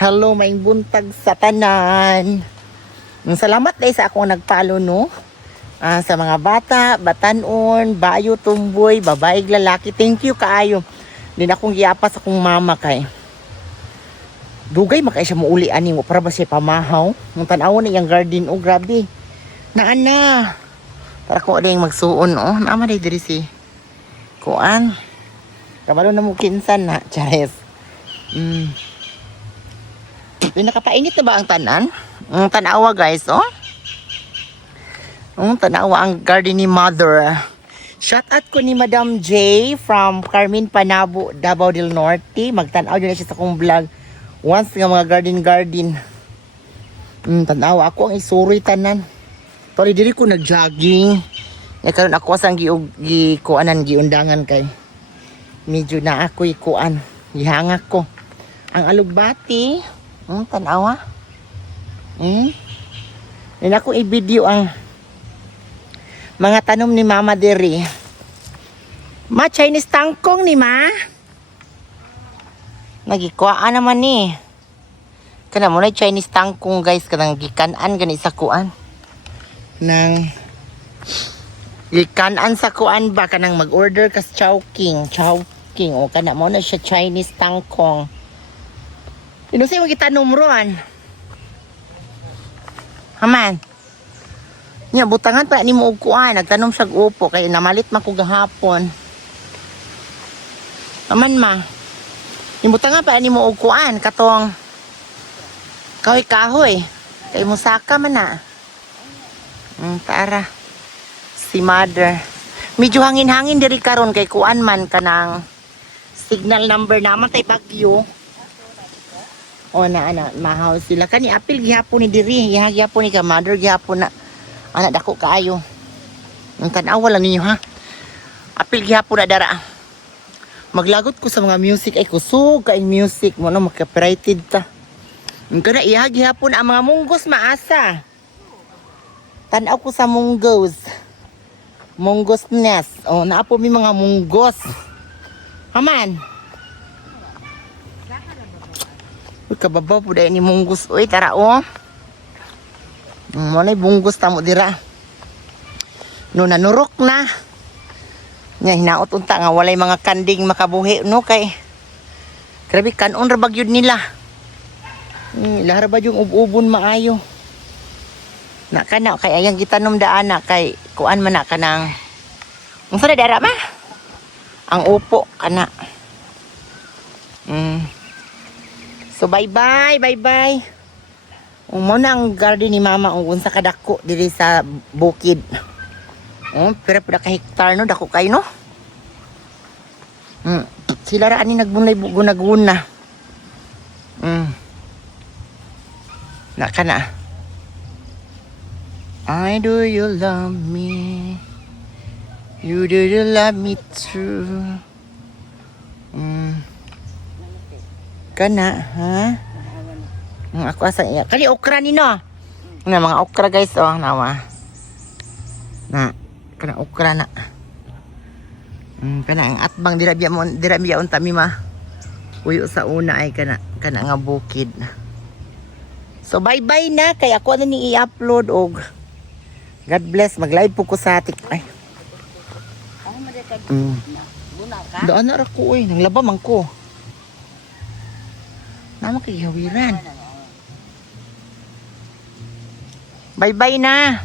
Hello, maing buntag sa tanan. Salamat dahil sa akong nagpalo, no? Sa mga bata, batanon, bayo, tumboy, babae, lalaki. Thank you kaayo. Din akong giapas akong mama kay. Dugay makay siya muuli ani mo para ba siya pamahaw. Mong tan-awon na yung garden, oh grabe. Naana. Para ko ding magsuon, oh. Naama diri si kuan. Kabalo na mo kinsan na, Chares. Nakapainit na ba ang tanan? Ang tanawa guys, oh. Ang tanawa ang garden ni Mother. Shout out ko ni Madam J from Carmen Panabo, Davao del Norte. Magtanaw din siya sa akong vlog. Once nga mga garden. Tanawa ako ang isuroy tanan. Tuloy diri ko nag-jogging. Nagkaroon ako sa giundangan kay. Medyo na ako'y kuan. Gihangak ko. Ang alugbati. Tanawa. Yan ako i-video ang mga tanom ni Mama diri. Ma, Chinese tangkong ni Ma. Nagikuhaan naman ni. Kana mo na Chinese tangkong guys. Kanang gikanan gani sa kuan. Nang gikanan sa kuan ba. Kanang mag-order kas Chowking. O kana mo na siya Chinese tangkong. Inusay mo gitanom roan. Haman. Nya butangan pa ni mo og kuan, nagtanom sa upo kay namalit man ko gahapon. Haman ma. Ni butangan pa ni mo og kuan katong kahoy. Kay musaka man na. Tara. Si Mother. Medyo hangin-hangin diri karon kay kuan man kanang signal number naman tay bagyo. O na mahaw sila kani apil gihapon ni diri gihapon ni ka Mother gihapon na anak dako kaayo ang tanawa lang ninyo ha apil gihapon na dara maglagot ko sa mga music ay kusog kay music mo na maka-copyrighted ta ang kana iya gihapon ang mga munggos maasa tanaw ko sa munggos nest o naapo mi mga munggos haman. Uy, kababaw po dahil ni munggos. Uy, tara o. Manay bunggos tamo dira. No, nanurok na. Nga, hinaot unta nga. Walay mga kanding makabuhi. No, kay. Grabe, kanon rabag yun nila. Lahar ba yung ubon maayo. Nakana, kay ayang gitanom daan na. Kay, kuan man na ka ng. Ang sana dara ma? Ang upo, kana. So bye-bye. Mo na ang garden ni Mama unsa kadako diri sa bukid. Pero ka hektar no dako kay no. Sila ra ani nagbunay gunaguna. Na kana. I do you love me? You do you love me too? Kana, ha? Ako asa iya. Kali okra ni no. Na mga okra guys oh, nawa. Na, kana okra na. Kana ang atbang dira biya unta mi ma. Uyo sa una ay kana nga bukid. So bye-bye na kay ako na ni i-upload og God bless mag-live po ko sa atik. Ay. Daan na ra ko oy, nanglaba man ko. Nama kay hawiran. Bye-bye na.